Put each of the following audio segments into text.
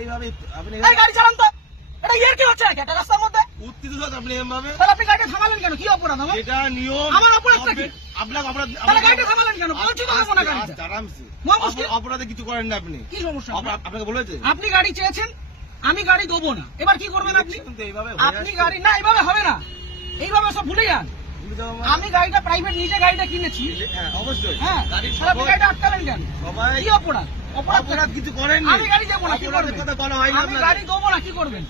এইভাবে গাড়ি চালান তো, এটা ইয়ার কি হচ্ছে নাকি একটা রাস্তার মধ্যে? উত্তেজিত আপনি এভাবে, তাহলে আপনি গাড়িটা থামালেন কেন? কি অপরাধ আমার? এটা নিয়ম। আমার অপরাধটা কি? আপনাকে অপরাধ, তাহলে গাড়িটা থামালেন কেন? বলছি তো থামো না গাড়িটা। আরামসে মহামুশকিল। অপরাধে কিছু করেন না আপনি। কি সমস্যা? আপনাকে বলেছে আপনি গাড়ি চেয়েছেন, আমি গাড়ি দেবো না, এবার কি করবেন আপনি? কিন্তু এইভাবে আপনি গাড়ি না, এইভাবে হবে না, এইভাবে সব ভুলে যান। আমি গাড়িটা প্রাইভেট নিজে গাড়িটা কিনেছি। হ্যাঁ অবশ্যই। হ্যাঁ, তাহলে আপনি গাড়িটা আটকালেন কেন? সবাই কি অপরাধ? অপরাধ কিছু করেন আমি গাড়ি দেবো না, কি করবেন? কথা বলা হয় না। আমি গাড়ি দেবো না, কি করবেন?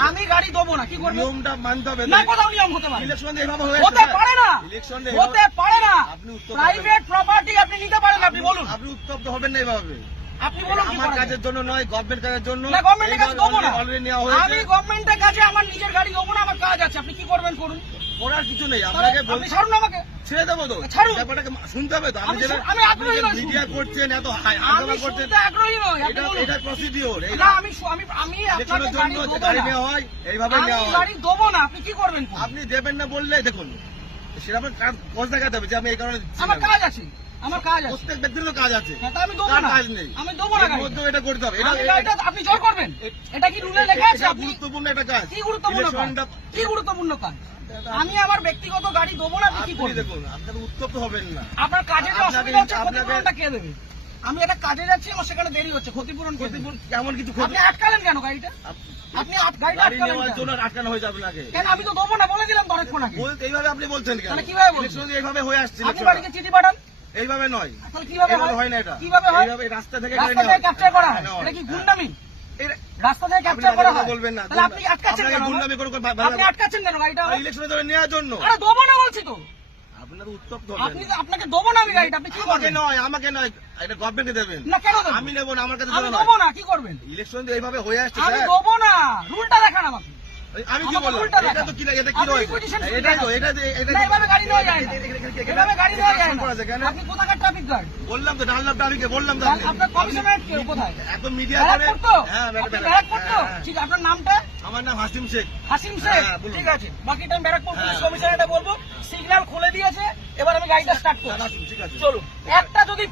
আমি গাড়ি দেবো না, কি করবেন? নিয়মটা মানতে হবে। না, কোথাও নিয়ম হতে পারে? ইলেকশন এইভাবে হতে পারে না, ইলেকশন হতে পারে না। আপনি উত্তপ্ত প্রাইভেট প্রপার্টি আপনি নিতে পারেন, আপনি বলুন, আপনি উত্তপ্ত হবেন না এইভাবে। আপনি বলুন কি আমার করা কাজের যায়? জন্য নয়, গভর্নমেন্ট কাজের জন্য। না, গভর্নমেন্টের কাছে দেবো না। অলরেডি নেওয়া আমি হয়েছে। গভর্নমেন্টের কাছে আমার নিজের গাড়ি দেবো না, আমার কাজ আছে, আপনি কি করবেন করুন। করার কিছু নেই, তাহলে আপনাকে আপনি বলতে ছাড়ুন আমাকে। ছেড়ে দেবো তো। ছাড়ুন। ব্যাপারটাকে শুনতে হবে তো। আপনি আমি আগ্রহী নই মিডিয়া শুনতে। করছেন, এত আমি হাঙ্গামা করছেন, শুনতে আগ্রহী নই, আপনি এটা বলুন। এটা প্রসিডিওর। না, আমি আপনাকে ইলেকশনের গাড়ি জন্য দেবো গাড়ি না। নেওয়া হয়, এইভাবে আমি নেওয়া হয়। গাড়ি দেবো না, আপনি কি করবেন করুন। আপনি দেবেন না বললে দেখুন সেটা আপনার কাজ দেখাতে হবে যে আমি এই কারণে দিচ্ছি আমার না। কাজ আছে, আমার কাজ আছে। প্রত্যেক ব্যক্তির তো কাজ আছে, হ্যাঁ, তা আমি দেবো কার না, কাজ নেই। আমি দেবো না এর গাড়িটা। মধ্যেও এটা করতে হবে। আমি গাড়িটা আপনি জোর করবেন, এটা কি রুলে লেখা আছে? এটা আপনি গুরুত্বপূর্ণ একটা কাজ। কি গুরুত্বপূর্ণ কাজ? ইলেকশনটা কি গুরুত্বপূর্ণ কাজ? আমি আমার ব্যক্তিগত গাড়ি দেবো না, আপনি কি আপনি করবেন? দেখুন, আপনাকে উত্তপ্ত হবেন না। আপনার কাজে যে আপনাকে- অসুবিধা হচ্ছে, আপনাকে- ক্ষতিপূরণটা কে দেবে? আমি একটা কাজে যাচ্ছি, আমার সেখানে দেরি হচ্ছে, ক্ষতিপূরণ কে দেবে? ক্ষতিপূরণ কেমন কিছু ক্ষতি আপনি আটকালেন কেন গাড়িটা? আপনি গাড়িটা গাড়ি আটকালেন নেওয়ার কেন? জন্য আটকানো হয়ে যাবে আপনাকে। কেন আমি তো দেবো না বলে দিলাম তো অনেকক্ষণ আগে। বলতে এইভাবে আপনি বলছেন কেন? তাহলে কিভাবে বলছেন? ইলেকশন এইভাবে হয়ে আসছে। আপনি ইলেকশনটা। বাড়িতে চিঠি পাঠান, এইভাবে নয়, তাহলে কিভাবে এইভাবে হয়? হয় না এটা। কিভাবে হয়? এইভাবে রাস্তা থেকে রাস্তা থেকে ক্যাপচার করা হয়, নেওয়া এটা কি হ্যাঁ। গুন্ডামি? এটা- রাস্তা থেকে আপনি ক্যাপচার করা হয়? বলবেন না। তাহলে আপনি আটকাচ্ছেন আপনাকে কেন? গুন্ডামি করে আপনি আটকাচ্ছেন কেন গাড়িটা? ইলেকশনে ধরে নেওয়ার জন্য। আরে দেবো না বলছি তো। আপনার উত্তপ্ত আপনি হবেন। আপনাকে দেবো না আমি গাড়িটা, আপনি কি আমাকে করবেন? নয়, আমাকে নয়, এটা গভর্নমেন্টকে দেবেন। না, কেন দেবো? আমি নেবো না, আমার কাছে আমি দেওয়া দেবো নয়। না, কি করবেন? ইলেকশন এইভাবে হয়ে আসছে আমি স্যার। দেবো না, রুলটা দেখান আমাকে। আমি কি আমাকে বললাম? উল্টা এটা দেখান। তো কি না, এটা কি আপনি রয়েছে? requisition এটাই তো, দেখান। এটা না, এভাবে গাড়ি নেওয়া যায় না। এভাবে গাড়ি নেওয়া যায় না। আছে কেন? আপনি কোথাকার ট্রাফিক গার্ড? বললাম তো, ডানলাম ট্রাফিকে বললাম তো। আপনার কমিশনারেট কে কোথায়? একদম মিডিয়া করে। ব্যারাকপুর তো? হ্যাঁ, আপনি ব্যারাকপুর। ব্যারাকপুর তো? হ্যাঁ, ঠিক আছে, আপনার নামটা? আমার নাম হাসিম শেখ। হাসিম শেখ? হ্যাঁ, বলুন। ঠিক আছে, বাকিটা আমি ব্যারাকপুর পুলিশ হ্যাঁ। কমিশনারেটে বলবো। সিগন্যাল খুলে দিয়েছে, এবার আমি গাড়িটা স্টার্ট করব। ঠিক আছে। চলুন, একটা যদি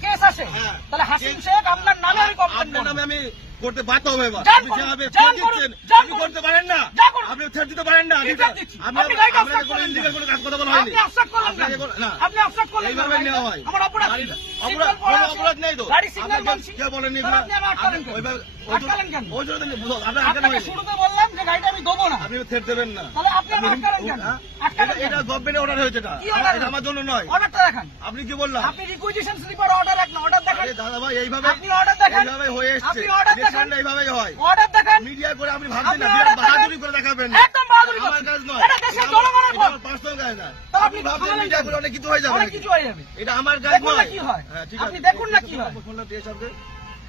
কেস আসে, হ্যাঁ। তাহলে হাসিম শেখ আপনার নামে আমি কমপ্লেন আপনার করব। নামে আমি করতে বাধ্য হবে এবার। যান আপনি করুন, যেভাবে যান threat করুন, দিচ্ছেন, যান আপনি করুন। করতে পারেন না। যান করুন। আপনি threat দিতে পারেন না। কি threat দিচ্ছি? আমি আপনি গাড়িটা আপনাকে obstruct কোনো করলেন illegal কেন? কোনো কাজ কথা বলা হয়নি। আপনি obstruct করলেন আপনাকে কেন? না। আপনি obstruct করলেন কেন এইভাবে গাড়িটা? নেওয়া হয়। আমার অপরাধ কি? গাড়িটা- সিগন্যাল অপরাধ- পড়া কোনো আছে। অপরাধ নেই তো। গাড়ি সিগন্যাল আপনাকে মানছি। কে বলেনি? তাহলে আপনি আমার আটকালেন কেন? ওইভাবে- আটকালেন কেন? ওই জন্য তো আপনার আটকানো আপনাকে হয়নি। শুরুতে বললাম যে গাড়িটা আমি দেবো না। আপনি থ্রেট দেবেন না। তাহলে আপনি আমার আটকালেন কেন? হ্যাঁ? আটকালেন কেন? এটা গভর্নমেন্টের অর্ডার হয়েছে এটা। কি order? এটা আমার জন্য নয়। অর্ডারটা দেখান। আপনি কি বললাম? আপনি রিকুইজিশন স্লিপার অর্ডার রাখেন, অর্ডার দেখান। আরে দাদা ভাই, এইভাবে আপনি order দেখান। এইভাবে হয়ে এসছে। আপনি order দেখান। ইলেকশনটা এইভাবেই হয়। অর্ডার দেখান। মিডিয়া করে আপনি ভাবছেন আপনি না, order বিরাট দেখান। বাহাদুরি করে দেখাবেন। একদম বাহাদুরি আমার করছেন। কাজ নয়। এটা দেশের জনগণের ভোট। আমার পার্সোনাল কাজ না। তাহলে আপনি ভাবছেন থামালেন মিডিয়া কেন? করে অনেক কিছু হয়ে যাবে অনেক নাকি? কিছু হয়ে যাবে। এটা আমার কাজ দেখুন না নয়। কি হয়। হ্যাঁ, ঠিক আপনি আছে। দেখুন না কি হয়। ফোনটা দিয়ে সামনে।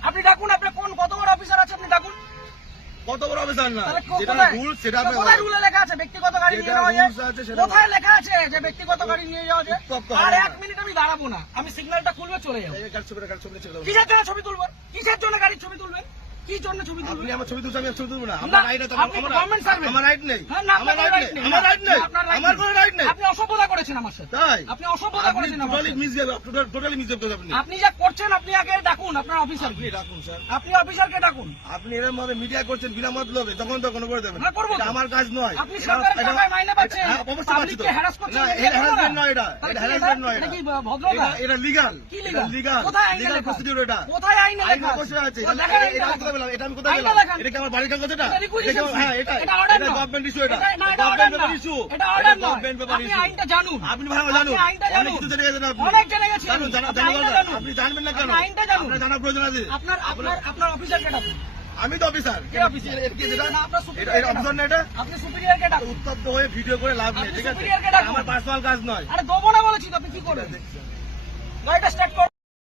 আপনি ডাকুন, আপনার কত বড় অফিসার আছে আপনি ডাকুন। কত বড় অফিসার না, তাহলে যেটা কোথায়? রুল সেটা তো আপনি কোথায় রুলে লেখা আছে ব্যক্তিগত গাড়ি নিয়ে যেটা যাওয়া যায়? rules আছে সেটা কোথায় লেখা আছে যে ব্যক্তিগত গাড়ি নিয়ে যাওয়া যায়? উত্তপ্ত আর হবে এক না। মিনিট আমি দাঁড়াবো না, আমি সিগন্যালটা খুলবে চলে যাবো। এই কাজ ছবিটা ছেড়ে দাও। কিসের জন্য ছবি তুলবেন? কিসের জন্য গাড়ির ছবি তুলবেন? কি জন্য ছবি আপনি তুলবেন? আমার ছবি তুলছেন, আমি ছবি তুলবো না। না, আমার রাইট আছে, আপনি government servant। আমার রাইট নেই। হ্যাঁ, না, আমার আপনার রাইট right নেই। নেই। আমার রাইট নেই। না, আপনার right আমার নেই। কোনো রাইট নেই। আপনি অসভ্যতা করেছেন আমার সাথে। তাই আপনি অসভ্যতা করেছেন আমার টোটালি সাথে। মিসবিহেভ, টোটালি মিসবিহেভ করেছেন আপনি। আপনি যা করছেন আপনি আগে ডাকুন আপনার অফিসার। আপনি ডাকুন স্যার। আপনি অফিসারকে ডাকুন। আপনি এরকম ভাবে মিডিয়া করছেন বিনা মতলবে, তখন তখন করে দেবেন। হ্যাঁ, করবো তো। এটা আমার কাজ নয়। আপনি সরকারের টাকায় মাইনে পাচ্ছেন, হ্যাঁ, অবশ্যই পাচ্ছি তো। পাবলিককে হ্যারাস করছেন, না, এটা এটা করবো না। harassment নয় এটা। তাহলে এটা কি harassment নয় এটা এটা। কি ভদ্রতা? এটা legal। কি এটা লিগাল? legal। কোথায় আইনে Legal লেখা? procedure এটা। কোথায় আইনে আইন লেখা? অবশ্যই আছে। ও, দেখান এটা আমি আইনটা কোথায় পেলাম? এটা আমি কোথায় আইনটা পেলাম? দেখান। এটা কি আমার বাড়ির কাগজ এটা? এটা requisition এটা কি- হ্যাঁ, এটা এটা order এটা নয়। গভর্নমেন্ট ইস্যু এটা। না, এটা order গভর্নমেন্ট নয়। Paper issue. এটা order নয়। গভর্নমেন্ট পেপার আপনি ইস্যু। আইনটা জানুন। আপনি ভালো জানুন। আপনি আইনটা অনেক জানুন। কিছু জেনে গেছেন আপনি। অনেক জেনে গেছি। জানুন, আপনি জানা আইনটা দরকার। জানুন। আপনি জানবেন না কেন? আপনি আইনটা জানুন। আপনার জানার প্রয়োজন আছে। আপনার অফিসারকে ডাকুন। আমি তো অফিসার। কে অফিসার? এটা আপনার superior এটা অফিসার না এটা? আপনি সুপিরিয়রকে ডাকুন। উত্তপ্ত হয়ে ভিডিও করে লাভ নেই, আপনি ঠিক আছে? superior কে ডাকুন। আমার পার্সোনাল কাজ নয়। আরে দেবো না বলেছি তো, আপনি কি করবেন? গাড়িটা স্টার্ট করুন।